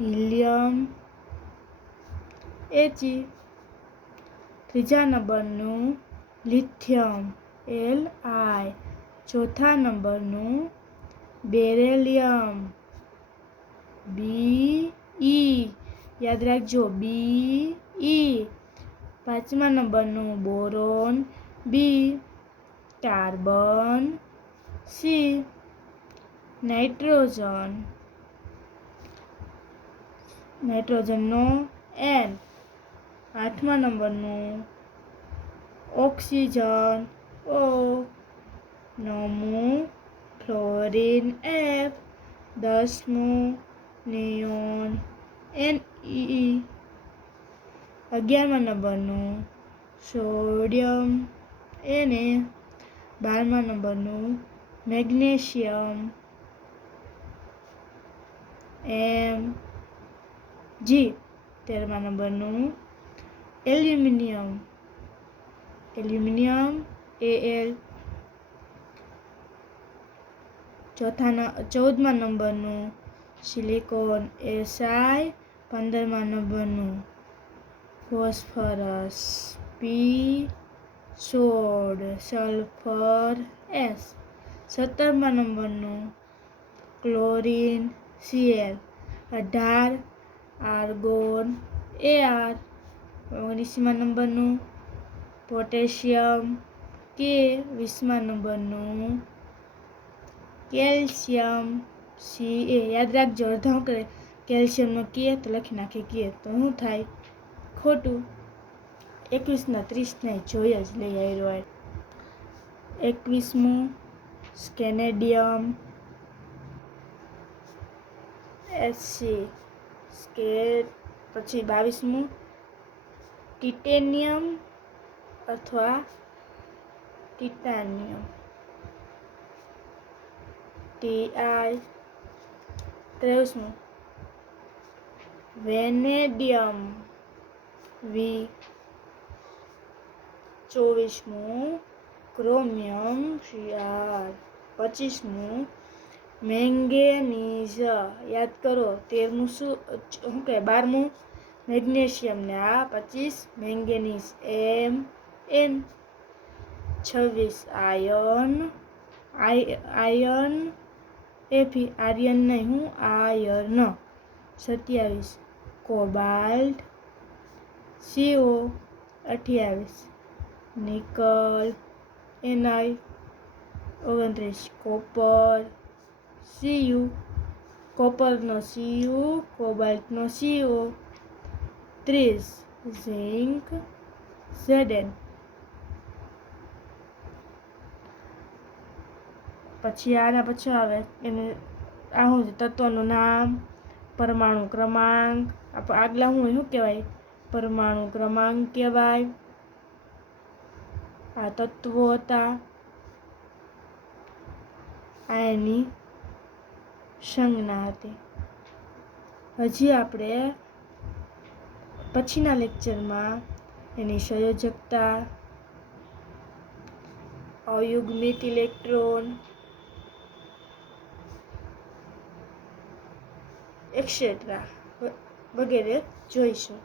Helium He. ત્રીજા નંબરનું lithium Li. ચોથા નંબરનું બેરેલિયમ Be. યાદ રાખજો Be. પાંચમા નંબરનું બોરોન B. Carbon C. નાઇટ્રોજનનો N. આઠમા નંબરનું ઓક્સિજન O. નવમું ફ્લોરિન F. દસમું નિયોન Ne. 11મા નંબરનું સોડિયમ Na. 12મા નંબરનું મેગ્નેશિયમ Mg. 13મા નંબરનું એલ્યુમિનિયમ Al. 14મા નંબરનું સિલિકોન Si. 15મા નંબરનું ફોસ્ફરસ P. સોડ સલ્ફર S. 17મા નંબરનું ક્લોરીન Cl. 18 argon Ar. 19મા નંબરનું પોટેશિયમ K. 20મા નંબરનું કેલ્શિયમ Ca. યાદ રાખજો, અડધા શું કરે કેલ્શિયમનો K તો લખી નાખે K, તો શું થાય? ખોટું. 21ના 30 જોઈ જ લઈ આવ્યો. 21મું સ્કેનેડિયમ Sc. પછી 22મું ટિટેનિયમ અથવા ટિટાનિયમ Ti. 23મું વેનેડિયમ V. 24મું ક્રોમિયમ Cr. 25મું મેંગેનીઝ. યાદ કરો 13મું શું કહે 12મું મેગ્નેશિયમ ને આ 25 manganese Mn. 26 iron Fe. Iron નહીં, હું iron. 27 cobalt Co. 28 nickel Ni. 29 copper Cu. કોપરનો Cu, કોબાલ્ટનો Co. 30 zinc Zn. પછી આના પછી આવે એને આ શું છે? તત્વનું નામ, પરમાણુ ક્રમાંક. આગલા શું કહેવાય? પરમાણુ ક્રમાંક કહેવાય. આ તત્વો હતા, આ એની સંજ્ઞા હતી. હજી આપણે પછીના લેક્ચરમાં એની સંયોજકતા, અયુગ્મિત ઇલેક્ટ્રોન એક્સેટ્રા વગેરે જોઈશું.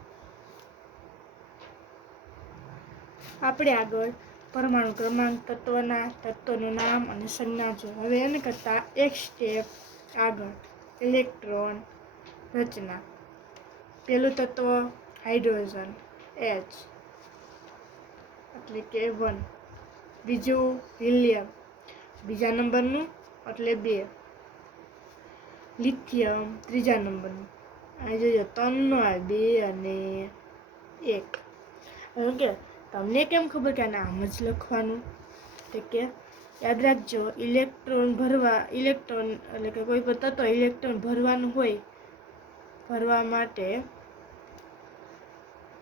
આપણે આગળ પરમાણુ ક્રમાંક, તત્વનું નામ અને સંજ્ઞા જો. હવે એને કરતાં એક સ્ટેપ આગળ ઇલેક્ટ્રોન રચના. પહેલું તત્વ હાઇડ્રોજન H એટલે કે 1. બીજું હિલિયમ, બીજા નંબરનું એટલે 2. લિથિયમ ત્રીજા નંબરનું. આ જોજો 3નો 2 અને 1. ઓકે, તમને કેમ ખબર કે આને આમ જ લખવાનું? તો કે યાદ રાખજો, ઇલેક્ટ્રોન એટલે કે કોઈ પણ તત્વ ઇલેક્ટ્રોન ભરવાનું હોય, ભરવા માટે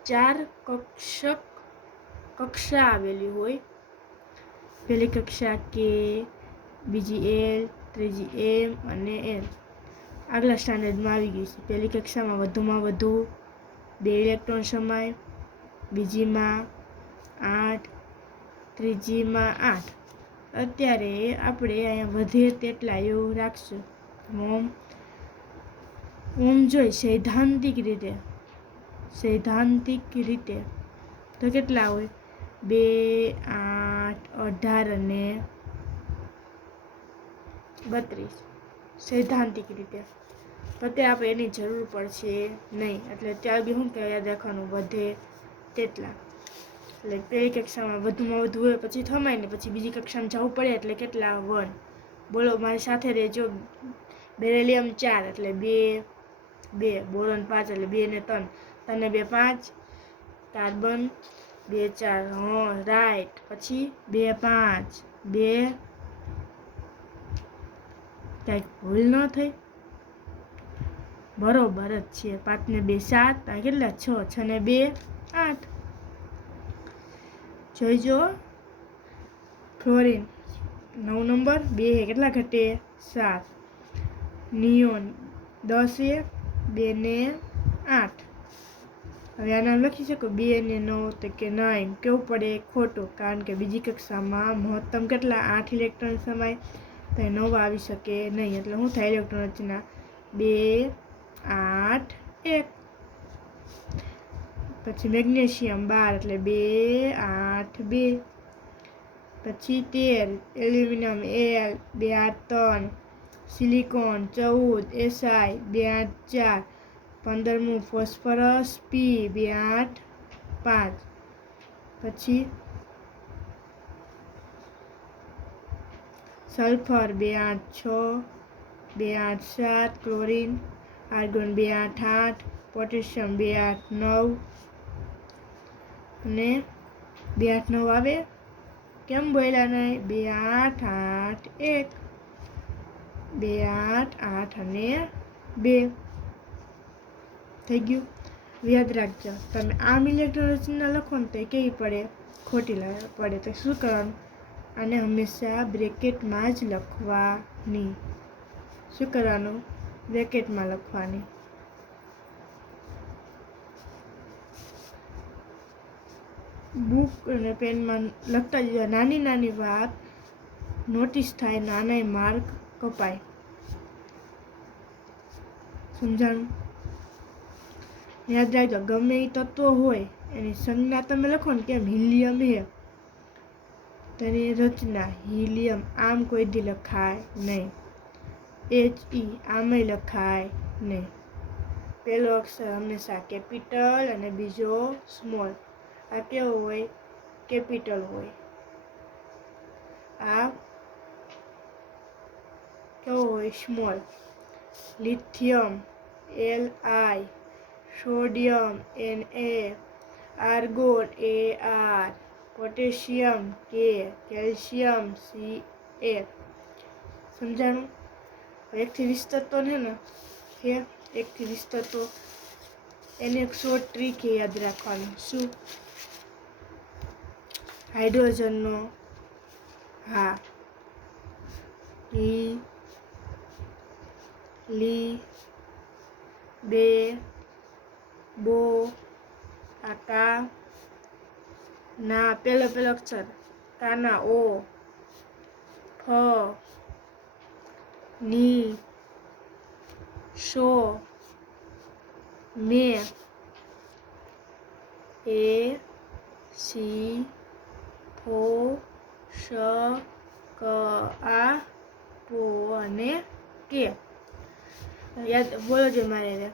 4 કક્ષા આવેલી હોય. પહેલી કક્ષા K, બીજી L, ત્રીજી M અને N. આગલા સ્ટાન્ડર્ડમાં આવી ગઈ છે. પહેલી કક્ષામાં વધુમાં વધુ 2 ઇલેક્ટ્રોન સમાય, બીજીમાં 8, ત્રીજીમાં 8. અત્યારે આપણે અહીંયા વધે તેટલા એવું રાખશું. ઓમ જોઈ સૈદ્ધાંતિક રીતે તો કેટલા હોય? 2, 8, 18 અને 32 સૈદ્ધાંતિક રીતે. તો તે આપણે એની જરૂર પડશે નહીં, એટલે ત્યાં બી શું કહેવાય યાદ રાખવાનું, વધે તેટલા. એટલે પહેલી કક્ષામાં વધુમાં વધુ હોય પછી થમાય ને પછી બીજી કક્ષામાં જવું પડે એટલે કેટલા? 1. બોલો મારી સાથે રહેજો. બેરિલિયમ 4 એટલે 2, બોરોન 5 એટલે 2 ને 3, 3 ને 2 5, કાર્બન 2 4, રાઈટ. પછી 2 5, 2 કંઈક ભૂલ ન થઈ, બરોબર જ છે. 5 ને 2 7, આ કેટલા? 6, 6 ને 2 8. જોઈજો. ફ્લોરિન 9 નંબર, 2 કેટલા ઘટે? 7. નિયોન 10, 2 ને 8. હવે આ નામ લખી શકો, 2 ને 9 તો કે 9. કેવું પડે? ખોટું, કારણ કે બીજી કક્ષામાં મહત્તમ કેટલા? 8 ઇલેક્ટ્રોન સમાય, તો 9 આવી શકે નહીં. એટલે શું થાય ઇલેક્ટ્રોન રચના? 2 8 1. પછી મેગ્નેશિયમ 12 એટલે 2 8 2. પછી 13 એલ્યુમિનિયમ Al 2 8 3, સિલિકોન 14 Si 2 8 4, 15મું ફોસ્ફરસ P 2 8 5. પછી સલ્ફર 2 8 6, 2 8 7, ક્લોરીન આર્ગોન 2 8 8, પોટેશિયમ 2 8 9 અને 2 8 9 આવે. કેમ બોલ્યા નહીં? 2 8 8 1, 2 8 8 અને 2 થઈ ગયું. યાદ રાખજો, તમે આમ ઇલેક્ટ્રોન રચના લખો ને તો એ કેવી પડે? ખોટી પડે. તો શું કરવાનું? આને હંમેશા બ્રેકેટમાં જ લખવાની. શું કરવાનું? બ્રેકેટમાં લખવાની. બુક અને પેનમાં લખતા જજો. નાની નાની વાત નોટિસ થાય, નાના માર્ક કપાય. સમજાણું? યાદ રાખજો, ગમે એ તત્વો હોય એની સંજ્ઞા તમે લખો ને, કેમ હિલિયમ હે, તેની રચના હિલિયમ આમ કોઈ દી લખાય નહીં. HE આમય લખાય નહીં. પહેલો અક્ષર હંમેશા કેપિટલ અને બીજો સ્મોલ. આ કેવો હોય? કેપિટલ હોય. આ કેવો હોય? Small. Lithium Li, sodium Na, argon Ar, potassium K, calcium Ca. સમજાણું? 1 થી 20 તત્વો ને હે, 1 થી 20 તત્વો, એને એક શોર્ટ ટ્રીક યાદ રાખવાનું. શું? હાઇડ્રોજનનો હા, લી 2 બો, આકા ના, પેલો અક્ષર કાના ઓ, ફ ની, શો, મે, એ સી, ફો, શ, ક, આ, પો અને કે. યાદ બોલો જો મારે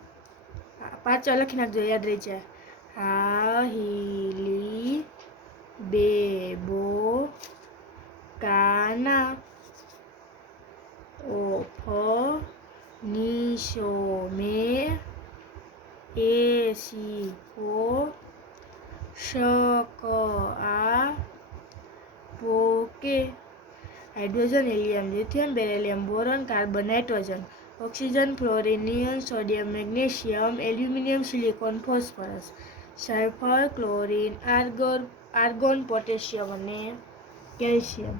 5 લખી નાખજો, યાદ રહી જાય. હા હિલી 2 બો, કાના, ઓ ફ, ની શો મે, એ સી ફો, શ ક આ, પો કે. Hydrogen, helium, lithium, beryllium, boron, carbon, nitrogen, oxygen, fluorine, neon, sodium, magnesium, aluminium, silicon, phosphorus, sulphur, chlorine, argon, potassium અને કેલ્શિયમ.